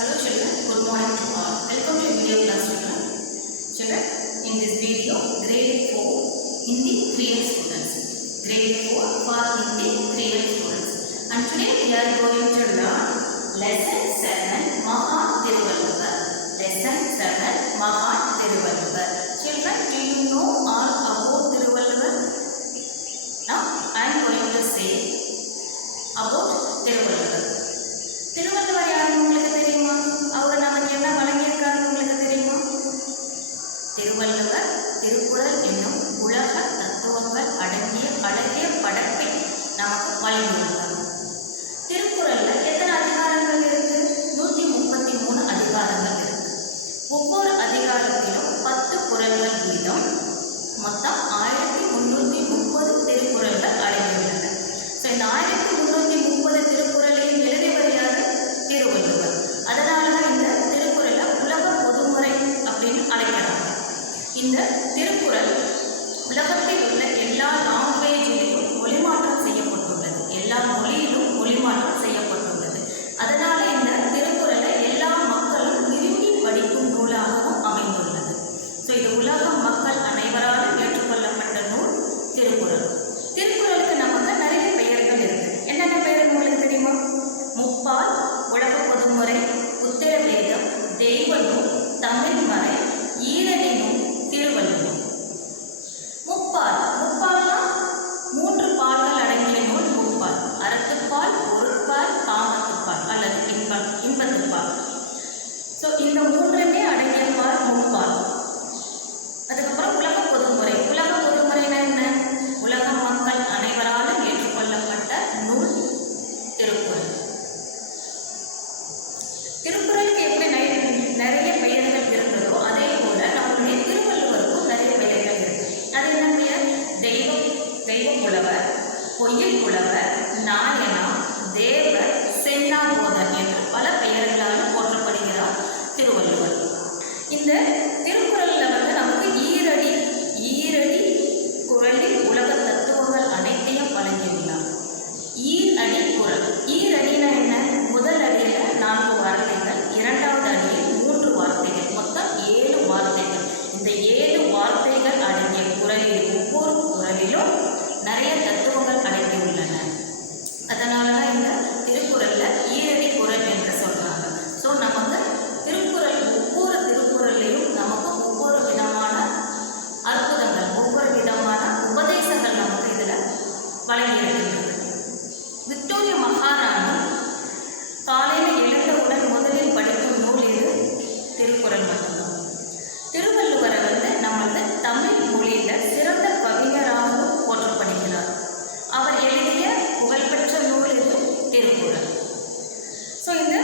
Hello children, good morning to all. Welcome to video class children. Children, in this video, grade 4 Hindi 3L students. Grade 4 for Hindi 3L students. And today we are going to learn lesson 7 Maha Thiruvalluvar. Lesson 7 Maha Thiruvalluvar. Children, do you know all about Thiruvalluvar? Now I am going to say about Thiruvalluvar. Thiruvalluvar யாருன்னு உங்களுக்கு தெரியுமா? அவர் நமக்கு என்ன வழங்கியிருக்காருன்னு உங்களுக்கு தெரியுமா? திருவள்ளுவர் திருக்குறள் என்னும் உலக தத்துவங்கள் அடங்கிய அழகிய படைப்பை நமக்கு வழங்கியுள்ளார். திருக்குறள்ல எத்தனை அதிகாரங்கள் இருக்கு? 133 அதிகாரங்கள் இருக்கு. ஒவ்வொரு அதிகாரத்திலும் 10 குறள்கள் வீதம் மொத்தம் 1330 திருக்குறள்கள் அடங்கியுள்ளன. ஸோ இந்த 1330 திருக்குறளையும் எழுதியவர் யாரு? திருவள்ளுவர். அதனாலதான் இந்த திருக்குறளை உலக பொதுமுறை அப்படின்னு அழைக்கிறாங்க. இந்த திருக்குறள் உலகத்தில் உள்ள எல்லா லாங்குவேஜிலும் மொழிமாற்றம் செய்யப்பட்டுள்ளது. எல்லா மொழியிலும் மொழிமாற்றம் செய்யப்பட்டுள்ளது. அதனால இந்த திருக்குறளை எல்லா மக்களும் விரும்பி படிக்கும் நூலாகவும் அமைந்துள்ளது. ஸோ இது உலக மக்கள் அனைவராலும் ஏற்றுக்கொள்ளப்பட்ட நூல் திருக்குறள். திருக்குறளுக்கு நமக்கு நிறைய பெயர்கள் இருக்கு. என்னென்ன பெயர்கள் உங்களுக்கு தெரியுமா? முப்பால், உலக பொதுமுறை, உத்திரவேதம், தெய்வ நூல், தமிழ்மறை, ஈரணி நூல், திருவள்ளுவர். முப்பால், முப்பால்னா 3 பால்கள் அடங்கிய நூல் முப்பால். அறத்துப்பால், பொருட்பால், காமத்துப்பால் அல்லது இன்பத்துப்பால். ஸோ இந்த 3மே அடங்கிய பால் முப்பால். அதுக்கப்புறம் உலக பொதுமுறை. உலக பொதுமுறைனா என்ன? உலக மக்கள் அனைவராலும் ஏற்றுக்கொள்ளப்பட்ட நூல் திருக்குறள். திருக்குறளுக்கு எப்படி நிறைய பெயர்கள் இருந்ததோ அதே போல நம்முடைய திருவள்ளுவருக்கும் நிறைய பெயர்கள் இருக்கு. அது என்ன பெயர்? தெய்வ புலவர், பொய்யில் புலவர், நாயனா, தேவர், சென்னாபோதன் என்று பல பெயர்களால் போற்றப்படுகிறார் திருவள்ளுவர். இந்த திருக்குறளில் நமக்கு ஈரடி குறளில் உலக தத்துவங்கள் அனைத்தையும் வழங்கியுள்ளார். ஈரடி குறள். ஈரடினா என்ன? முதல் அடியில் 4 வார்த்தைகள், இரண்டாவது அடியில் 3 வார்த்தைகள், மொத்தம் 7 வார்த்தைகள். இந்த 7 வார்த்தைகள் அடங்கிய குறளில் ஒவ்வொரு குறளிலும் நிறைய தத்துவங்கள் அடங்கியுள்ளன. அதனால தான் இந்த திருக்குறள்ல ஈரடி குறள் என்று சொல்றாங்க. ஸோ நமக்கு திருக்குறள் ஒவ்வொரு திருக்குறளையும் நமக்கு ஒவ்வொரு விதமான அற்புதங்கள், ஒவ்வொரு விதமான உபதேசங்கள் நமக்கு இதில் வழங்கியிருக்கின்றது. விக்டோரியா மகாராணி காலையில் எழுந்தவுடன் முதலில் படிக்கும் நூல் இது திருக்குறள் மட்டும்தான். திருவள்ளுவரை நம்மளது தமிழ் மொழியில் சிறந்த கவிஞராகவும் போற்றப்படுகிறார். அவர் எழுதிய புகழ்பெற்ற நூல் இது திருக்குறள். ஸோ இந்த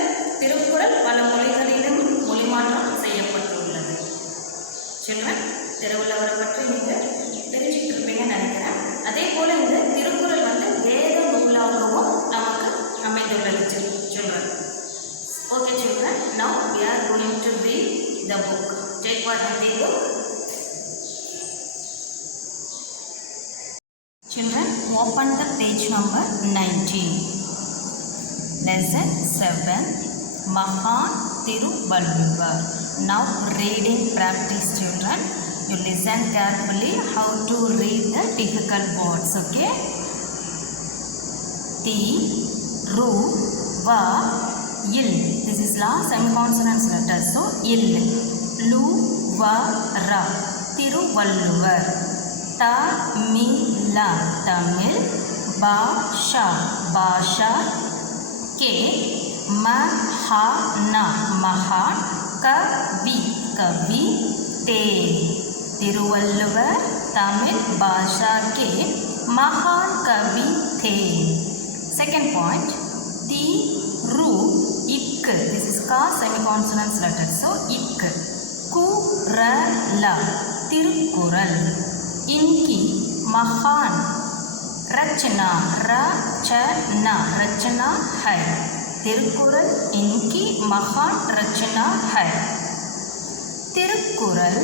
திருக்குறள் பல மொழிகளிலும் மொழிமாற்றம் செய்யப்பட்டுள்ளது. சில்ட்ரன், திருவள்ளுவரை பற்றி நீங்கள் தெரிஞ்சுட்டு இருப்பீங்கன்னு நினைக்கிறேன். அதே போல் இந்த திருக்குறள் வேத நூலாகவும் நமக்கு அமைந்துள்ளது children. Okay children, now we are going to read the book. Take one of the book. Children, open the page number 19. Lesson 7 Maha Thiruvalluvar. Now reading practice children. You listen carefully how to read the difficult words. Okay? Ti, ru, va, il. This is last semi-consonant letter. So il, lu, va, ra. Thiruvalluvar. Ta, mi, la. Tamil. Ba, sha. Basha. Ke, ma, ha, na. Mahan. Kavi. Kavi. Te. Thiruvalluvar Tamil भाषा के महान कवि थे. Second point, ती रू इक. This is का semi-consonant letter. So इक. कुरला तिरुकुरल. इनकी महान रचना रचना है. तिरुकुरल इनकी महान रचना है. तिरुकुरल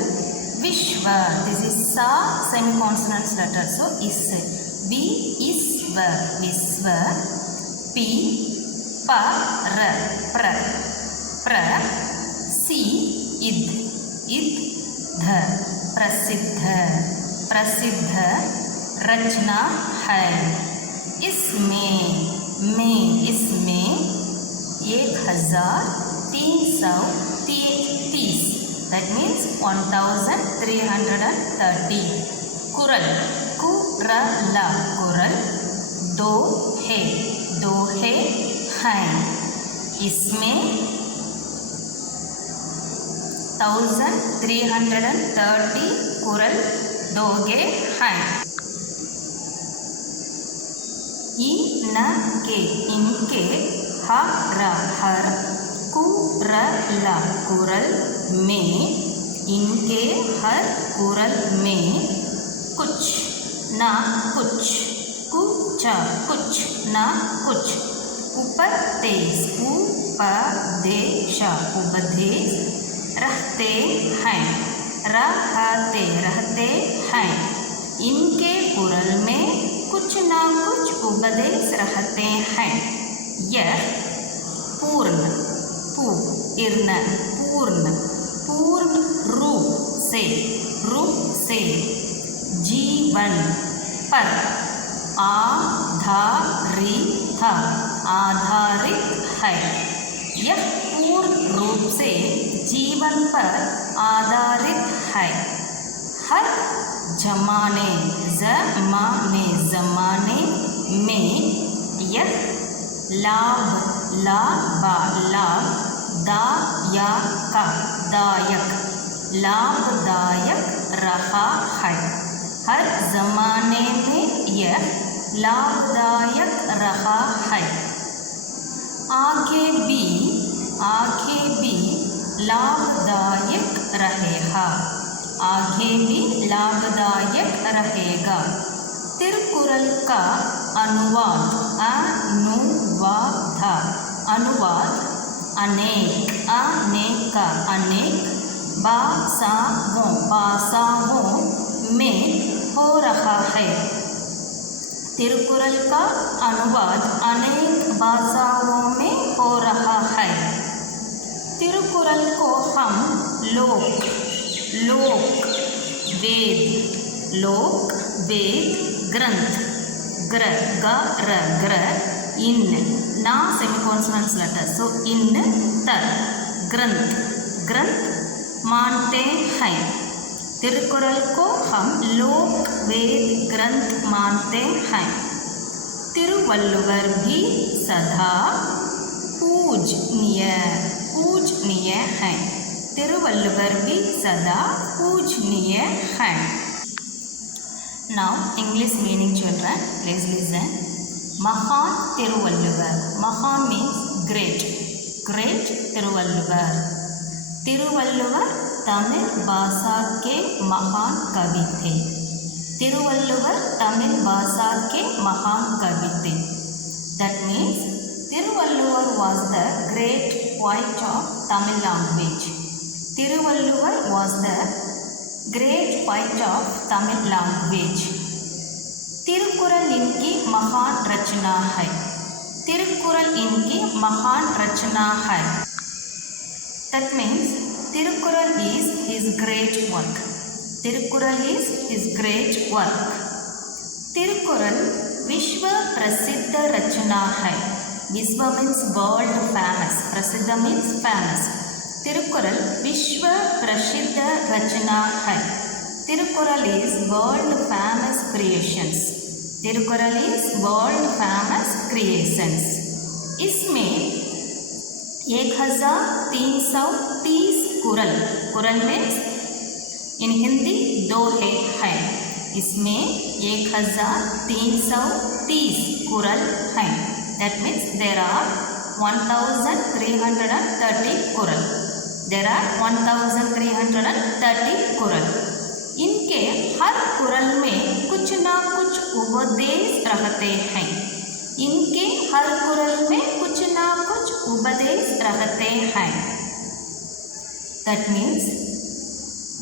विश्व. This is sa semi-consonant letter. So is. Vi isva. Visva. Pi pa ra. Pra. प्रसिद्ध ध प्रसिद्ध प्रसिद्ध रचना है। इसमें 1330 that means 1330 कुरल कुरला कुरल दोहे हैं। इसमें 1330 कुरल दोहे हैं। इनके हर कुरला कुरल में इनके हर कुरल में कुछ ना कुछ कुछ ना कुछ उपदेश रहते हैं। इनके कुरल में कुछ ना कुछ उपदेश रहते हैं। यह पूर्ण रूप से जीवन पर आधारित है। यह पूर्ण रूप से जीवन पर आधारित है। हर जमाने में यह लाभदायक रहा है। हर जमाने में यह लाभदायक रहा है। आगे भी लाभदायक रहेगा। तिरुकुरल का अनुवाद अनेक भाषाओं में हो रहा है। तिरुकुरल का अनुवाद अनेक भाषाओं में हो रहा है। तिरुकुरल को हम लोक वेद ग्रंथ इन ना सेमीकॉन्सोनेंट्स लेटर सो इन ग्रंथ मानते हैं। तिरुकुरल को हम लोक वेद ग्रंथ मानते हैं। तिरुवल्लुवर भी सदा पूजनीय हैं। तिरुवल्लुवर भी सदा पूजनीय हैं। Now English meaning children, please listen. Mahan Tiruvalluvar. Mahan means great Tiruvalluvar. Thiruvalluvar Tamil भाषा के महान कवि थे। तिरुवल्लुवर तमिल भाषा के महान कवि थे। That means Tiruvalluvar was the great poet of Tamil language. Tiruvalluvar was the great poet of Tamil language. Thirukkural इनकी महान रचना है। तिरुकुरल इनकी महान रचना है। That means Tirukural is his great work. Tirukural is his great work. Thirukkural विश्व प्रसिद्ध रचना है। विश्व means world famous. प्रसिद्ध means famous. तिरुकुरल विश्व प्रसिद्ध रचना है। Thirukkural is world famous creations. Thirukkural is world famous creations. इसमें 1330 कुरल में इन हिंदी दोहे हैं। इसमें 1330 कुरल हैं। That means there are 1330 Kural. There are 1330 Kural. इनके हर कुरल में कुछ ना कुछ उपदेश रहते हैं। इनके हर कुरल में कुछ ना कुछ उपदेश रहते हैं। That means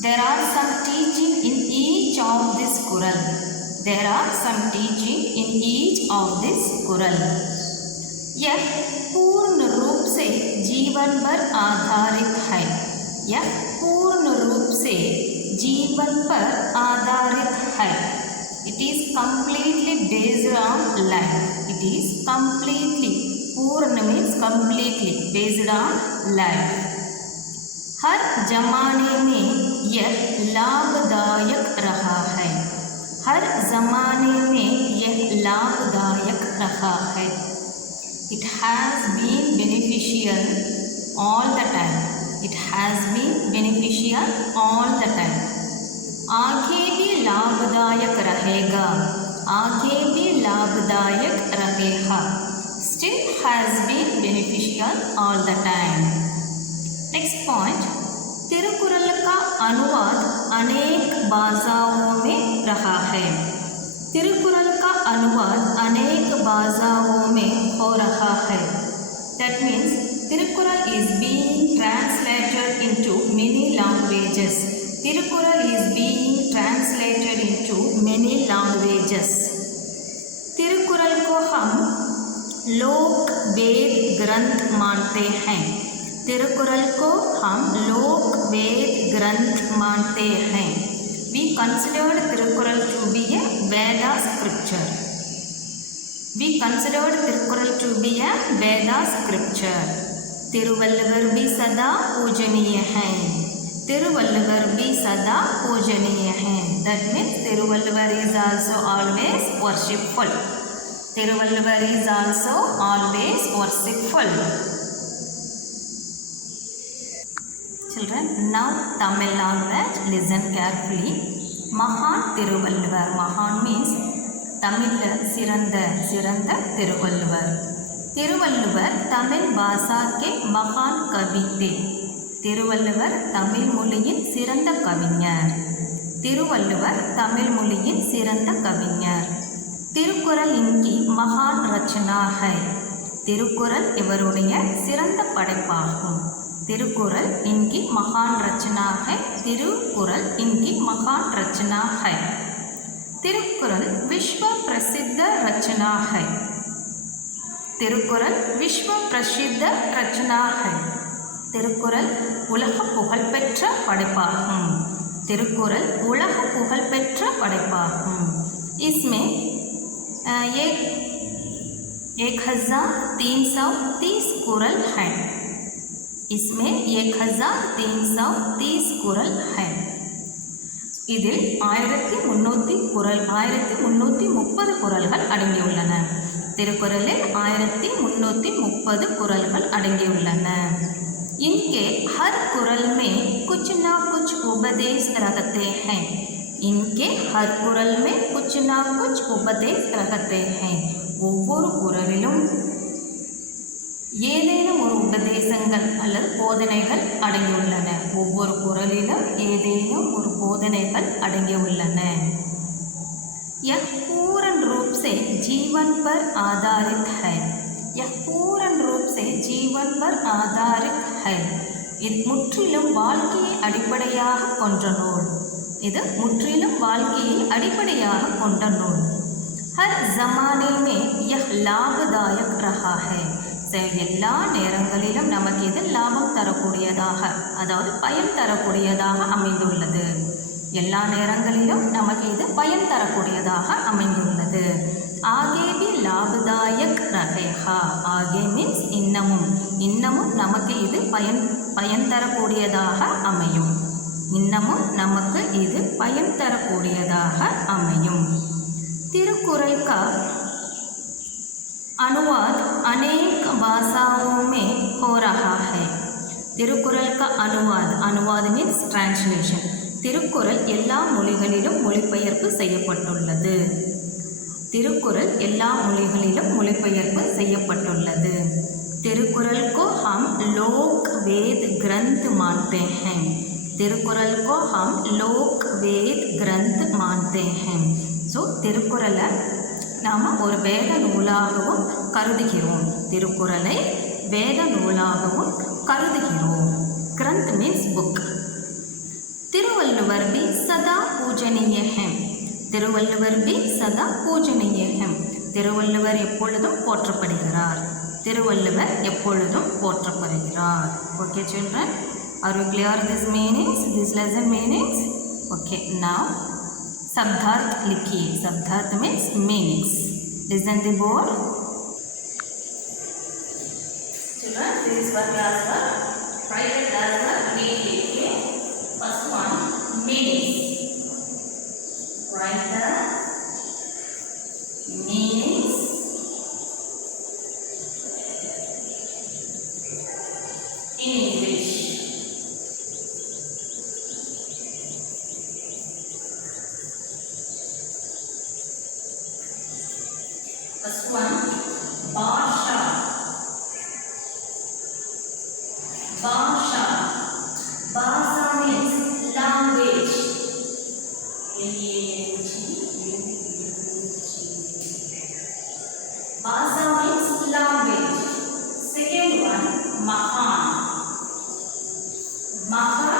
there are some teaching in each of this kural. There are some teaching in each of this kural. यह पूर्ण रूप से जीवन पर आधारित है। यह पूर्ण रूप से जीवन पर आधारित है। It is completely based on life. It is completely, पूर्ण means completely based on life. हर जमाने में यह लाभदायक रहा है। हर जमाने में यह लाभदायक रहा है। It has been beneficial all the time. It has been beneficial all the time. आगे भी लाभदायक रहेगा। आगे भी लाभदायक रहेगा। Still has been beneficial all the time. Next point. Thirukkural का अनुवाद अनेक भाषाओं में रहा है। तिरुकुरल का अनुवाद अनेक भाषाओं में हो रहा है। That means Tirukkural is being translated into many languages. Tirukkural is being translated into many languages. Thirukkural को हम लोक वेद ग्रंथ मानते हैं। तिरुकुरल को हम लोक वेद ग्रंथ मानते हैं। We considered Tirukkural to be a Veda scripture. We considered Tirukkural to be a Veda scripture. Thiruvalluvar भी सदा पूजनीय हैं। तिरुवल्लुवर भी सदा पूजनीय हैं। That means Thiruvalluvar is also always worshipful. Thiruvalluvar is also always worshipful. Children, now Tamil language, listen carefully. Mahan Tiruvallur. Mahan means Tamil Siranda. Siranda Tiruvallur. Tiruvallur Tamil Bhasa ke Mahan Kavi the. Tiruvallur Tamil மொழியின் சிறந்த கவிஞர். திருவள்ளுவர் தமிழ் மொழியின் சிறந்த கவிஞர். திருக்குறள் इनकी महान रचना है. திருக்குறள் இவருடைய சிறந்த படைப்பாகும். तिरुकुरल इनकी महान रचना है. तिरुकुरल इनकी महान रचना है. तिरुकुरल विश्व प्रसिद्ध रचना है. तिरुकुरल विश्व प्रसिद्ध रचना है. तिरुकुरल उलग पुगழ்பெற்ற படைப்பாகும். तिरुकुरल उलग पुगழ்பெற்ற படைப்பாகும். इसमें 1330 कुरल हैं. इसमें 1330 कुरल हैं. இதில் 1330 குறள்கள் அடங்கியுள்ளன. திருக்குறளில் 1330 குறள்கள் அடங்கியுள்ளன. इनके हर कुरल में कुछ ना कुछ उपदेश रहते हैं. इनके हर कुरल में कुछ ना कुछ उपदेश रहते हैं. ஒவ்வொரு குறளிலும் ஏதேனும் ஒரு உபதேசங்கள் அல்லது போதனைகள் அடங்கியுள்ளன. ஒவ்வொரு குறளிலும் ஏதேனும் ஒரு போதனைகள் அடங்கியுள்ளன. यह पूर्ण रूप से जीवन पर आधारित है. यह पूर्ण रूप से जीवन पर आधारित है. இது முற்றிலும் வாழ்க்கையை அடிப்படையாக கொண்ட நூல். இது முற்றிலும் வாழ்க்கையை அடிப்படையாக கொண்ட நூல். हर जमाने में यह लाभदायक रहा है. எல்லா நேரங்களிலும் நமக்கு இது லாபம் தரக்கூடியதாக, அதாவது பயன் தரக்கூடியதாக அமைந்துள்ளது. எல்லா நேரங்களிலும் நமக்கு இது பயன் தரக்கூடியதாக அமைந்துள்ளது. ஆகே भी लाभदायक रहेगा. ஆகே மீன்ஸ் இன்னமும். இன்னமும் நமக்கு இது பயன் தரக்கூடியதாக அமையும். இன்னமும் நமக்கு இது பயன் தரக்கூடியதாக அமையும். तिरुकुरल का अनुवाद अनेक भाषाओं में हो रहा है. तिरुकुरल का अनुवाद मीन्स ट्रांसलेशन. திருக்குறள் எல்லா மொழிகளிலும் மொழிபெயர்ப்பு செய்யப்பட்டுள்ளது. திருக்குறள் எல்லா மொழிகளிலும் மொழிபெயர்ப்பு செய்யப்பட்டுள்ளது. तिरुकुरल को हम लोक वेद ग्रंथ मानते हैं. तिरुकुरल को हम लोक वेद ग्रंथ मानते हैं. ஸோ திருக்குறளை நாம் ஒரு வேத நூலாகவும் கருதுகிறோம். திருக்குறளை வேத நூலாகவும் கருதுகிறோம். Granth means book. திருவள்ளுவர் भी सदा पूजनीय है. திருவள்ளுவர் भी सदा पूजनीय है. திருவள்ளுவர் எப்பொழுதும் போற்றப்படுகிறார். திருவள்ளுவர் எப்பொழுதும் போற்றப்படுகிறார். Okay children, are you clear these meanings, this lesson meanings? Okay, now शब्दार्थ लिखिए. शब्दार्थ means meanings. Listen the board. Children, this is for class work. Write the class work neatly. First one, meanings. Write the meanings in English. First one, Bhasha. Bhasha. Bhasha means language. Bhasha means language. Second one, Mahan. Mahan,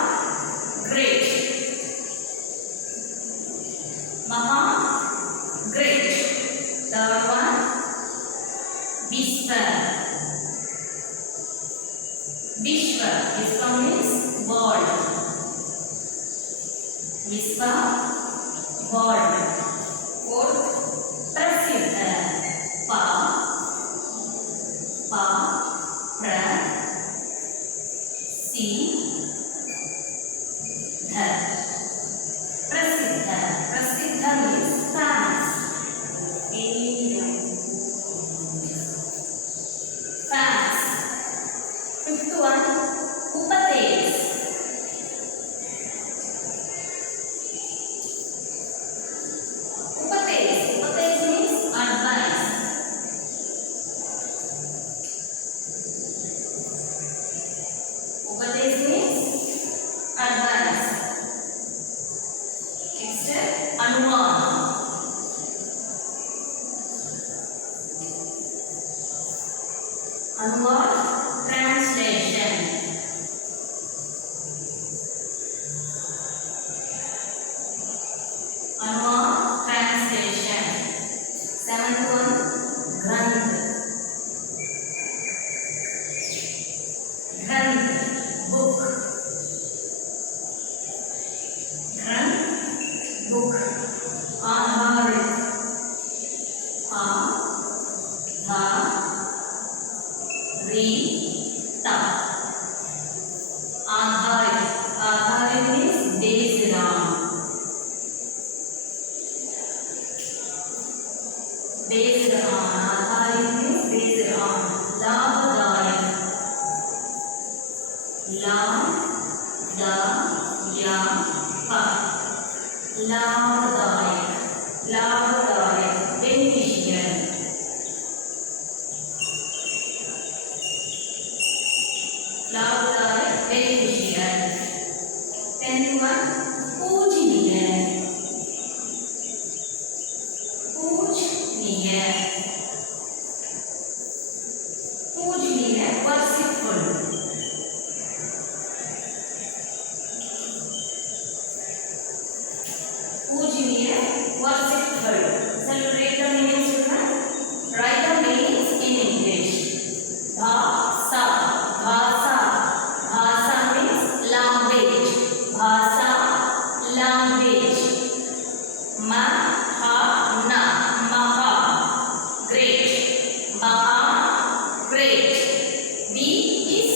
great. Mahan, great. Third one, Vishwa. Vishwa. Vishwa means world. Vishwa, world. Fourth, Prasiddha. Pa, pra, si, dha. Prasiddha. Prasiddha means famous. Famous. Fifth one, Upadesh. Upadesh. Upadesh means advice. Upadesh means advice. Next, Anuman. Anuman, translation. Anuman, translation. Seventh one, Granth. Granth, book. Granth, book. Aadharit. Rita. Aadharit. Aadharit means based on. Based on. Aadharit means based on. Labhadayak. La-da-ya-pa. Labhadayak. Labhadayak. Beneficial. Labhadayak, beneficial. Tenth one, Pujaniya. Pujaniya. Pujaniya, worshipful. Pujaniya, worshipful. Shall we read the meanings, children? Write the meanings in English. Bhasa. Bhasa. Bhasa means language. Bhasa, language. Mahana. Maha, great. Maha, great. V is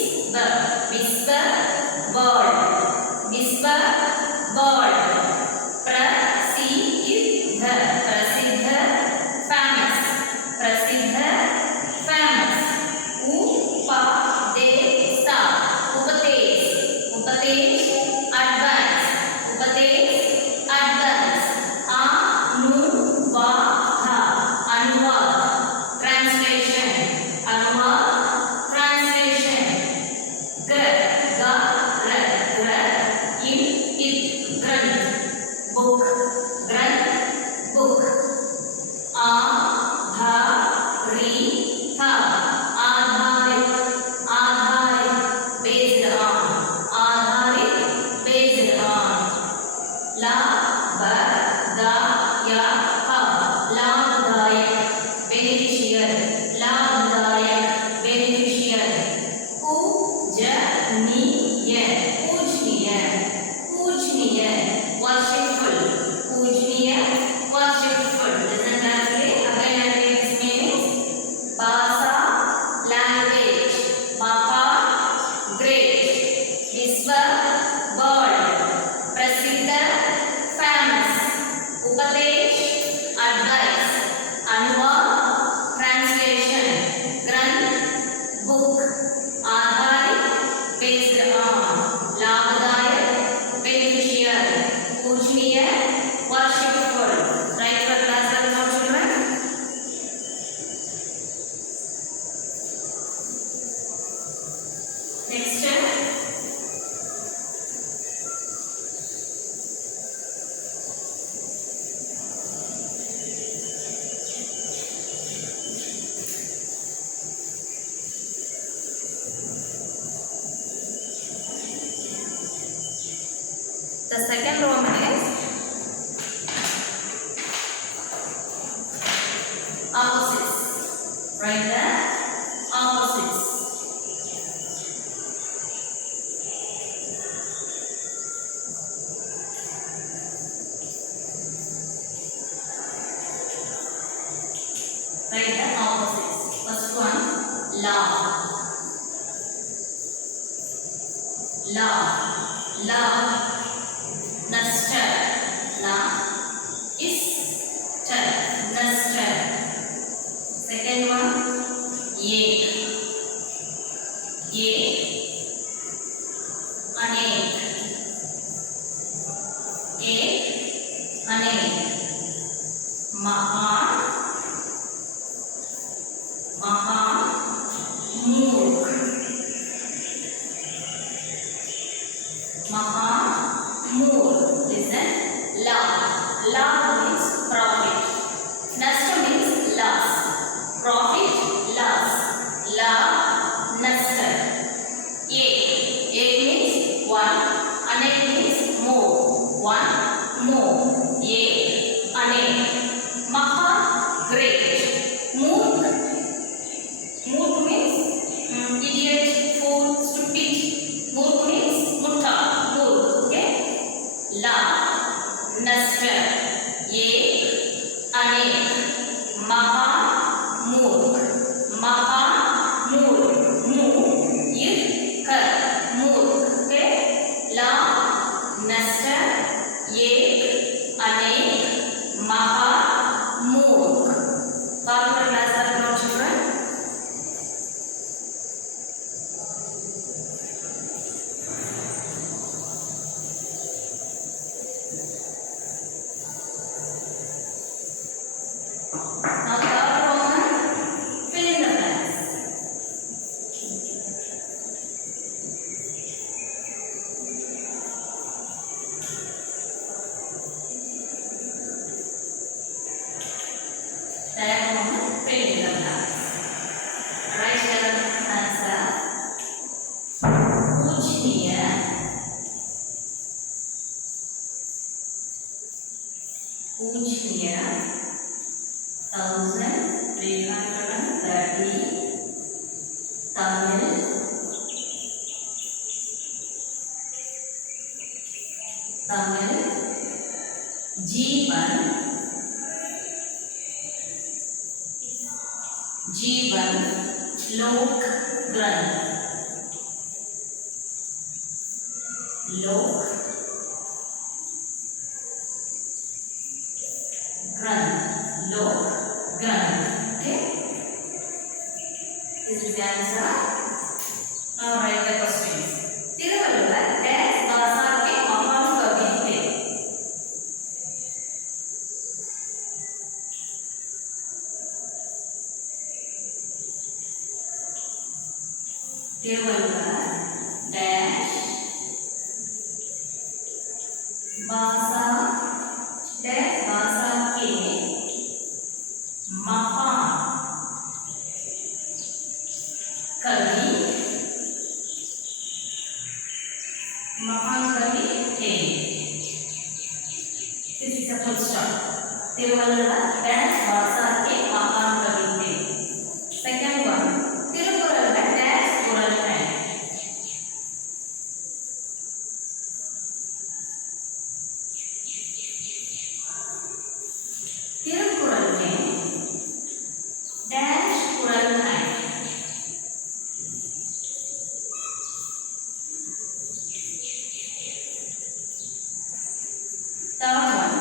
Next, the second Roman is opposites. Write the opposites. Write the opposites. First one, love. Love. Love. Nasta. La is ta. Nasta. Second one, ek. Ek. Anek. Ek. Anek. Maha. Maha. Murk. Maha. Murk. Listen. Love. Love means profit. Nasta means loss. Profit, loss. Love, nasta. Ek. Ek means one. Anek means more. One, more. Ek. Anek. Maha, great. Murk. Murk means idiot, fool, stupid. Murk means mutta. Murk. Okay. Love, nasta. Ek. Anek. Maha. Murk. Maha. Murk. Murk. Irka. Murk. Okay. La. Nasta. Ek. Anek. Maha. Murk. Popular class are now children. Now third Roman, fill in the blanks. Third Roman, fill in the blanks. Write your answer. Pujniya. Pujniya. 1330 Tamil Jeevan Lok Granth Lok Granth. Okay, this is the answer. Now write the questions. Thiruvalluvar dash Bhasa ke Mahan Kavi the. Thiruvalluvar dash Bhasa ke Mahan Kavi थे. This is a full stop. Thiruvalluvar dash Bhasa के महान कवि थे. Second one, तिरुकुறள் में dash कुறள் है. तिरुकुறள் में dash कुறள் है. Third one,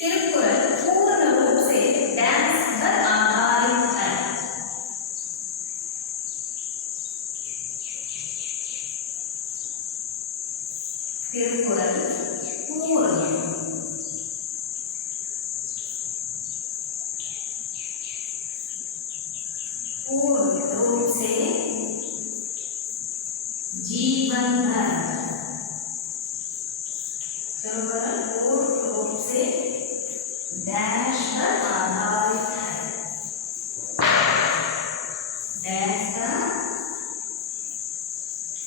तिरुकुறள் पूर्ण रूप से dash पर आधारित है. तिरुकुறள் पूर्ण रूप से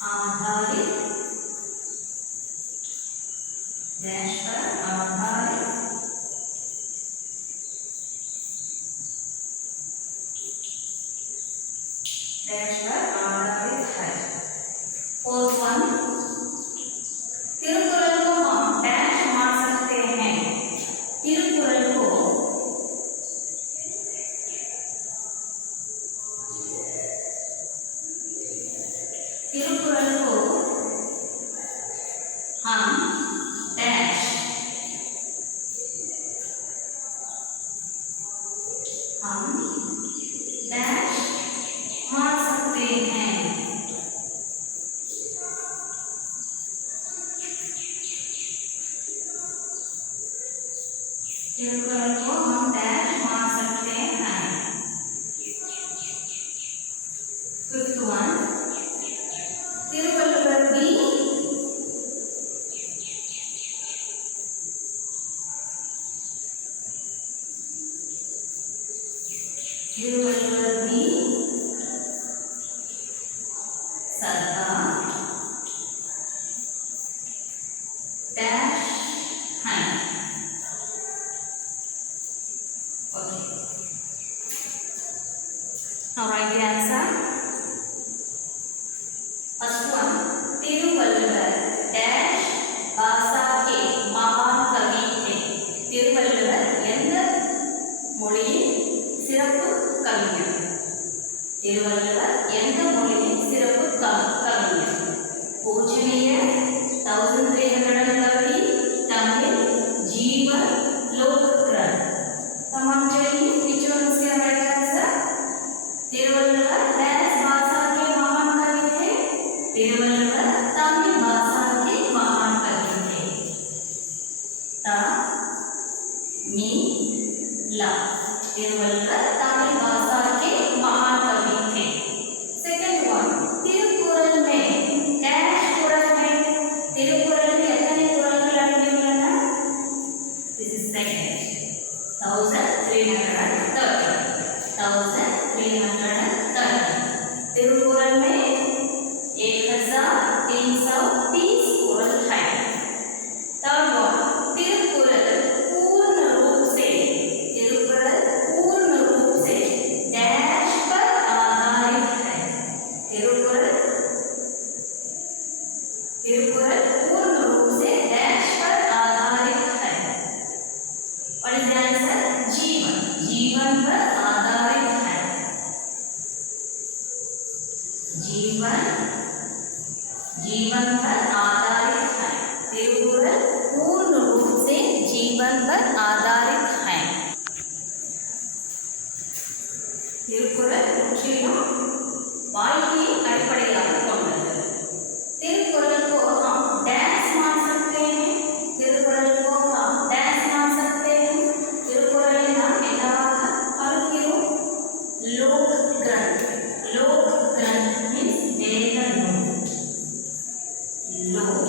आधारित डैश पर आधारित डैश पर आधारित है। फोर्थ वन, तिरुकुरल को हम डैश मान सकते हैं। तिरुकुरल को हम डैश मान सकते हैं। तिरुकुरल को हम डैश मान सकते हैं। फिफ्थ वन, तिरुवल्लुवर भी सरदार डैश हैं। Okay, now write the answer. First one, Thiruvalluvar dash भाषा के महान कवि थे। तिरुवल्लुवर எந்த மொழியின் சிறப்பு கவிஞர்? திருவள்ளுவர் எந்த மொழியின் சிறப்பு கவிஞர்? பூஜ்ஜிய 1330 தமிழ் जीवन लोक ग्रंथ। Come on, tell me which one is your right answer? Thiruvalluvar dash भाषा के महान कवि थे। तिरुवल्लुवर तमिल भाषा के महान कवि थे। तिरुवल्लुवर तमिल भाषा के महान कवि थे। सेकंड वन, तिरुकुरल में डैश कुरल है। तिरुकुरल में कितने कुरल अड़ंगे? This is second 1330। तिरुकुरल में 1330 कुरल है। थर्ड वन, तिरुकुरल पूर्ण रूप से डैश पर आधारित है। तिरुकुरल पूर्ण रूप से डैश पर आधारित है। What is the answer? जीवन पर आधारित है। जीवन पर आधारित है। तिरुकुरल पूर्ण रूप से जीवन पर आधारित है। तिरुकुरल मुற்றிலும் வாழ்க்கையை அடிப்படையாக கொண்டது। तिरुकुरल को हम डैश मान सकते हैं। तिरुकुरल को हम डैश मान सकते हैं। तिरुकुरल नाम என்னவாக அழைக்கிறோம்? लोक ग्रंथ मीन्स वेद नूल। लोक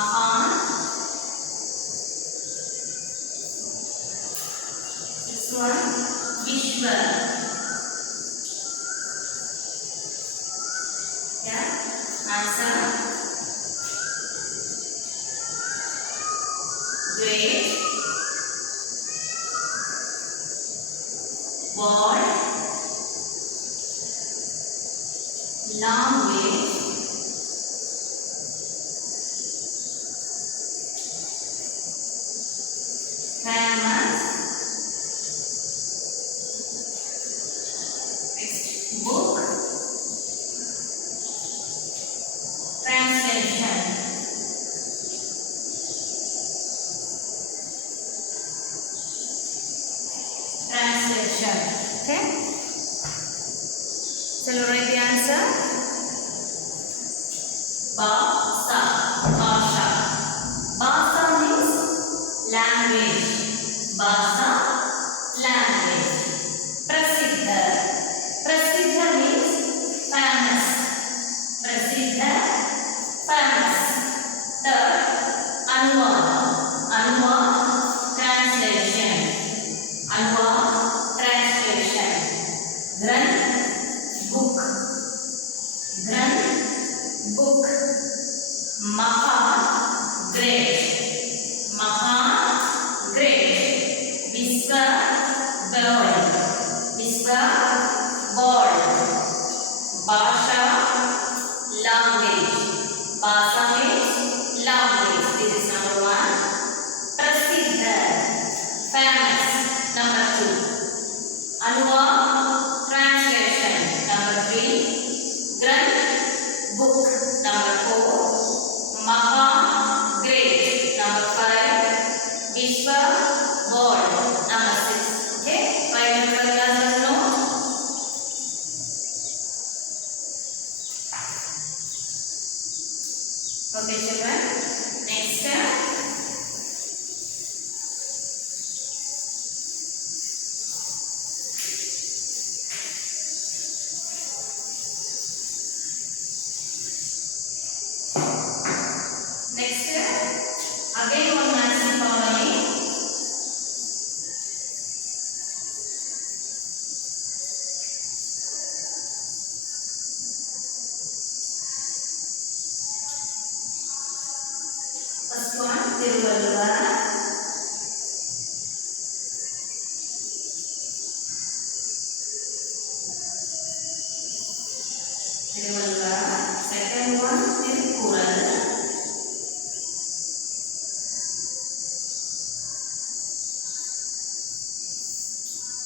महान, next one विश्व, क्या answer great word language famous next book translation translation okay चलो write the answer भाषा भाषा भाषा means language भाषा language प्रसिद्ध प्रसिद्ध means famous प्रसिद्ध famous third अनुवाद अनुवाद translation अनुवाद translation ग्रंथ book ग्रंथ book महान great महान great विश्व world विश्व world भाषा language भाषा means language this is number one प्रसिद्ध famous number two अनुवाद translation number three ग्रंथ book number four महान great number five विश्व world number six okay write down your class note okay children next again one match the following first one Tiruvalluvar second one Tirukkural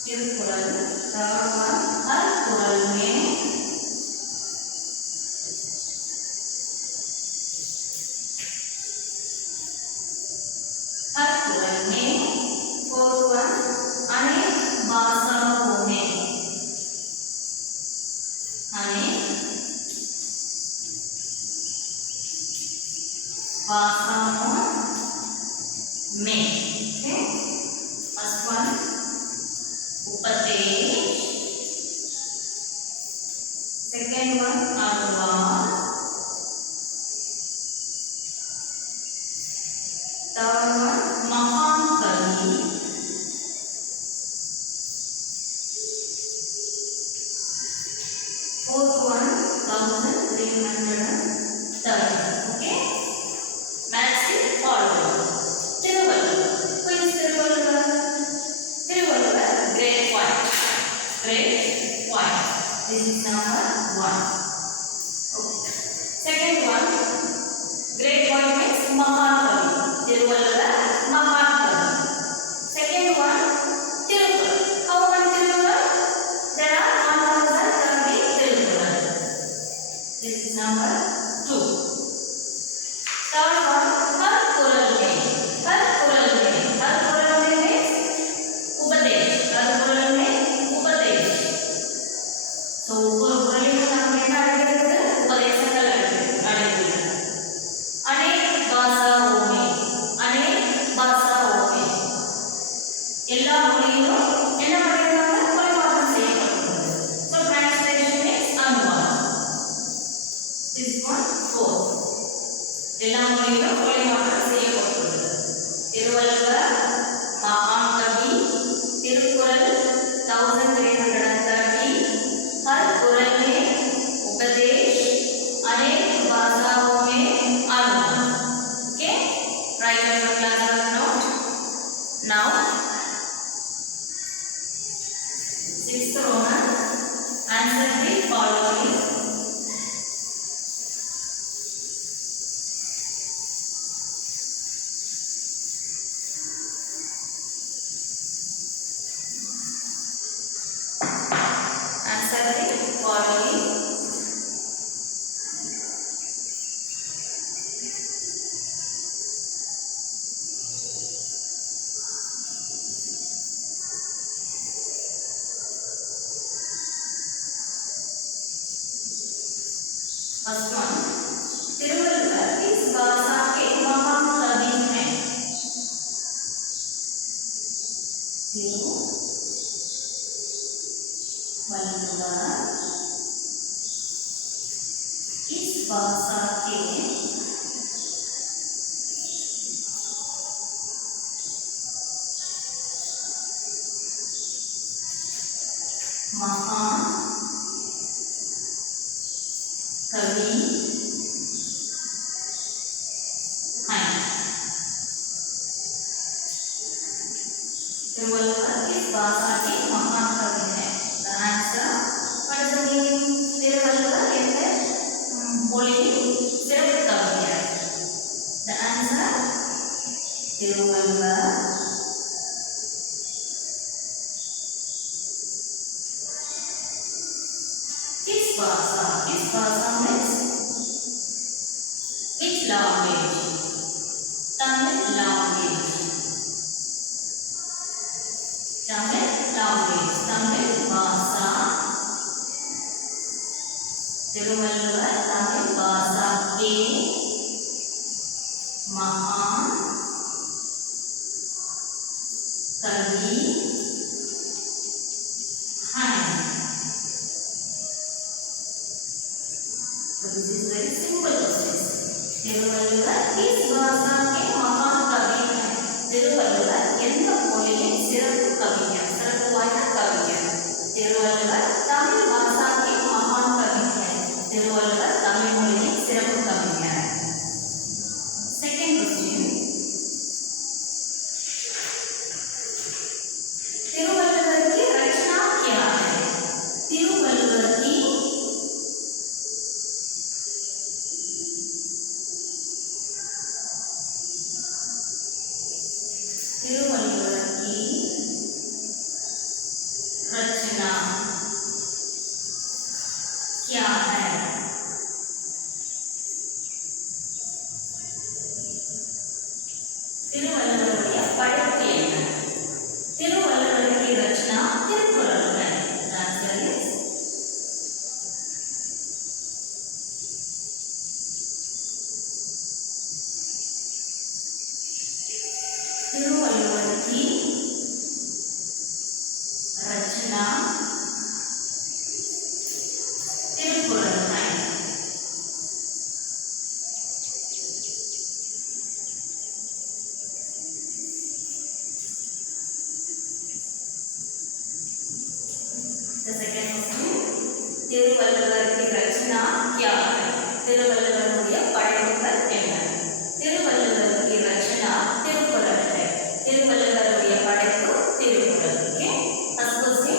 Tirukkural third one Alkural में Alkural में fourth one अनेक भाषाओं में अनेक भाषाओं में okay first one उपदेश second one अनुवाद third one महान कवि fourth one 1330 okay match it following Tiruvalluvar who is Tiruvalluvar Tiruvalluvar grade 1 grade 1 this is number 1 okay second one grade 1 means महान कवि Tiruvalluvar महान कवि second one Tirukkural how many Tirukkural there are 1030 Tirukkural this is number 2 third one Alkural में means उपदेश Alkural में उपदेश so उपदेश में क्या आएगा उपदेश का अनेक भाषाओं में अनेक following first one तिरुवल्लुवर किस भाषा के महान कवि हैं तिरुवल्लुवर किस भाषा के महान कवि हैं तिरुवल्लुवर किस भाषा के महान कवि हैं the answer what is the meaning Thiruvalluvar என்ற மொழியின் சிறப்பு கவிஞர் द आंसर तिरुवल्लुवर किस भाषा means which language Tamil language Tamil भाषा तिरुवल्लुवर तमिल भाषा के महान कवि हैं So this is very simple process. Thiruvalluvar किस भाषा के महान कवि हैं तिरुवल्लुवर எந்த மொழியின் சிறப்பு கவிஞர் சிறப்பு வாய்ந்த கவிஞர் तिरुवल्लुवर तमिल भाषा के महान कवि हैं तिरुवल्लुवर तमिल மொழியின் சிறப்பு கவிஞர் Second question तिरुवल्लुवर की रचना क्या है तिरुवल्लुवर की तिरुवल्लुवर की रचना क्या है तिरुवल्लुवरुடைய படைப்பு என்ன तिरुवल्लुवर की रचना तिरुकुறள் है The answer is तिरुवल्लुवर की रचना तिरुकुறள் है The second question तिरुवल्लुवर की रचना क्या है तिरुवल्लुवरुடைய படைப்புகள் என்ன तिरुवल्लुवर की रचना तिरुकुறள் है तिरुवल्लुवरुடைய படைப்பு तिरुकुறள் ओके फर्स्ट क्वेश्चन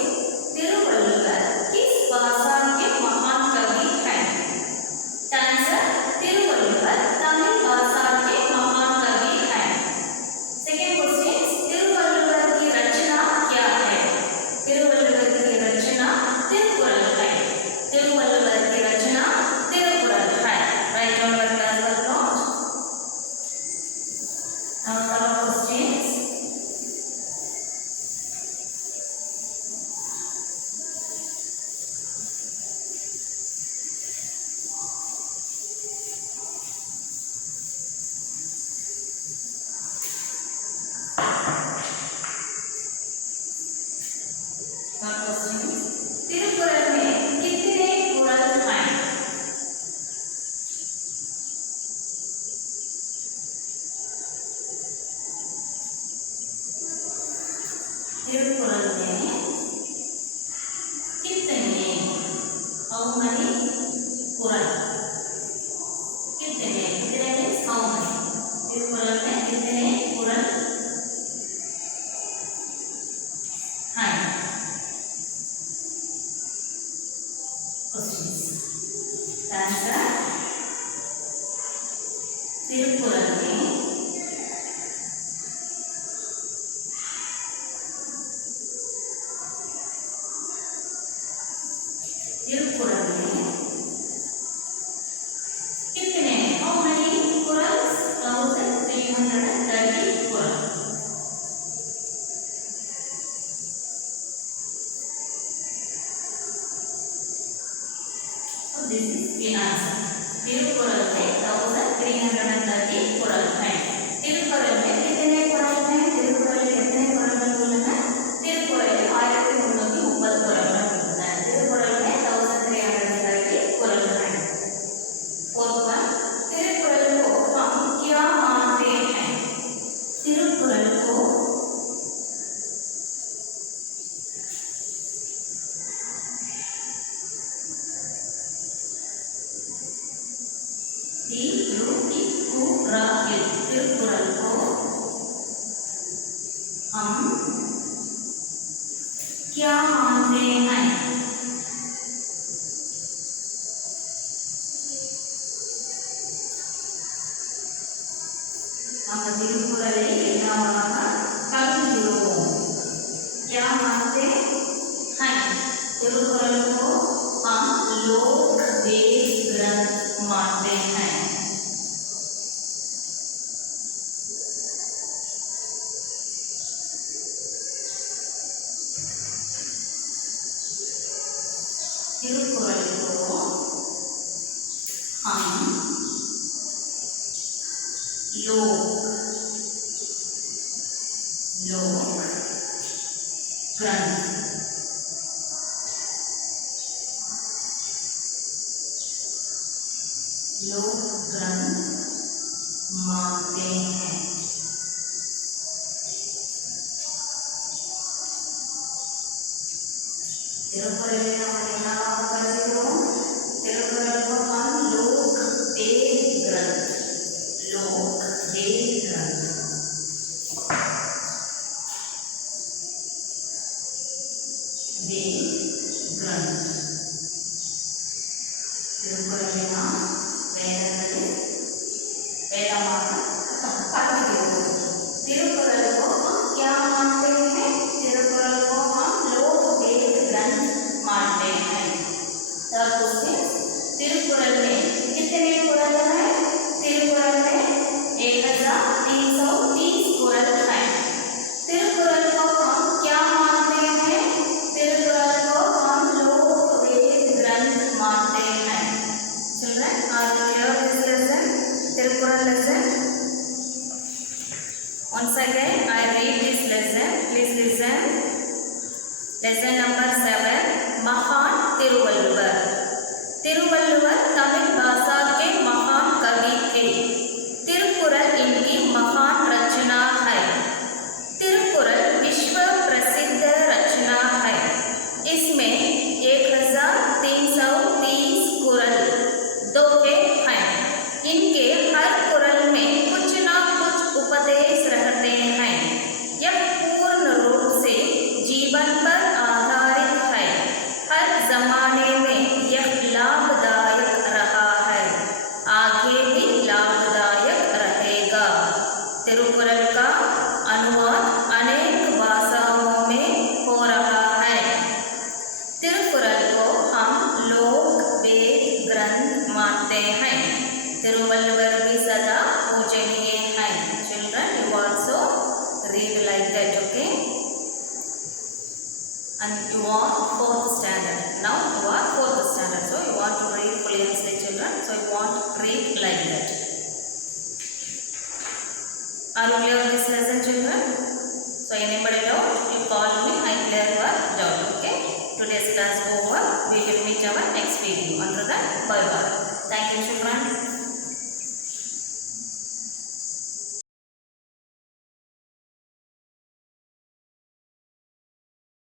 तिरुवल्लुवर किस भाषा के महान कवि हैं The answer तिरुवल्लुवर तमिल भाषा के महान कवि हैं सेकंड क्वेश्चन तिरुवल्लुवर की रचना क्या है तिरुवल्लुवर की रचना तिरुकुறள் है तिरुवल्लुवर की रचना तिरुकुறள் है write down your class work note Now follow questions तिरुकुறள் में कितने कुறள் हैं तिरुकुறள் में कितने how many कुறள் कितने means how many तिरुकुறள் में कितने कुறள் हैं questions The answer तिरुकुறள் में तिरुकुरल में कितने how many Qurans 1330 Quran so this is the answer Thirukkural में 1330 Quran है तिरुकुरल में कितने Quran है तिरुकुरल में कितने Quran बोलना है तिरुकुरल में 1330 Quran है तिरुकुरल में 1330 Quran है फोर्थ वन तिरुकुरल को हम क्या मानते हैं तिरुकुरल को तिरुकुरल को हम क्या मानते हैं हम तिरुकुरल क्या मानते हैं तिरुकुरल को हम लोक वेद ग्रंथ मानते हैं तिरुकुरल को हम लोक ग्रंथ मानते हैं तिरुकुरल को हम लोक वेद ग्रंथ ತಿರುಕುರಲಿನ ವೇದಗಳು ವೇದಮಾನ ಪಠ್ಯಗಳು तिरुकुरल को हम क्या मानते हैं तिरुकुरल को हम लोक वेद ग्रंथ मानते हैं थर्ड क्वेश्चन तिरुकुरल में कितने कुरल हैं तिरुकुरल में 1330 कुरल हैं तिरुकुरल को हम क्या मानते हैं तिरुकुरल को हम लोक वेद ग्रंथ मानते हैं Children, are you clear this lesson? Tirukural lesson. Once again, I read this lesson. Please listen. Lesson number 7. महान तिरुवल्लुवर. तिरुवल्लुवर तमिल भाषा के महान कवि थे. तिरुकुरल इनकी महान रचना है. तिरुकुरल विश्व प्रसिद्ध रचना है. इसमें 1330 कुरल दोहे हैं. इनके हर कुरल में कुछ ना कुछ उपदेश रहते हैं. यह पूर्ण रूप से जीवन पर आधारित है. हर जमाने में यह लाभदायक रहा है, आगे भी लाभदायक रहेगा. तिरुकुरल का अनुवाद अनेक भाषाओं में हो रहा है. तिरुकुरल को हम लोक वेद ग्रंथ मानते हैं. तिरुवल्लुवर भी सदा पूजनीय हैं. Children, you also read like that, okay? And you are 4th standard. Now you are 4th standard, so you want to read fluently, children. So you want to read like that. Are you clear this lesson, children? So anybody doubt, you call me. I clear your doubt, okay? Today's class over. We will meet our next video. Until then, bye bye. Thank you, children.